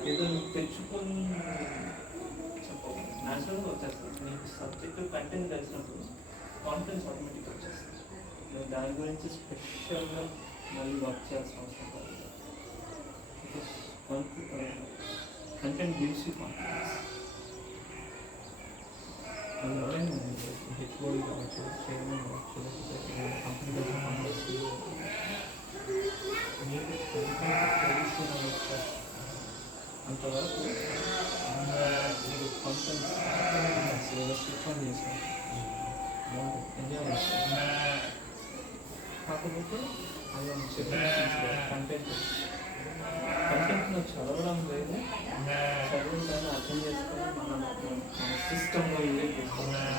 అదేదో నువ్వు తెచ్చుకొని చెప్పవు, న్యాచురల్గా వచ్చేస్తుంది. నీకు సబ్జెక్టు కంటెంట్ తెలిసినప్పుడు కాన్ఫిడెన్స్ ఆటోమేటిక్గా వచ్చేస్తుంది. నువ్వు దాని గురించి స్పెషల్గా మళ్ళీ వర్క్ చేయాల్సిన అవసరం కాదు. Because content gives you confidence. అది ఎవరైనా హెచ్ఓడి కావచ్చు, చైర్మన్ కావచ్చు, లేకపోతే కంపెనీ పనిచేస్తూ మీకు ట్రెడిషనల్ వచ్చేస్తుంది. అంతవరకు మీరు కాన్ఫిడెన్స్ స్విచ్ ఆన్ చేశారు, ఎంజాయ్ చేస్తారు. కాకపోతే అది చెప్పిన కంటెంట్ కంటెంట్ను చదవడం లేదు, చదువుతాను అర్థం చేసుకొని మన సిస్టంలో యూజ్ చేసుకోవాలి.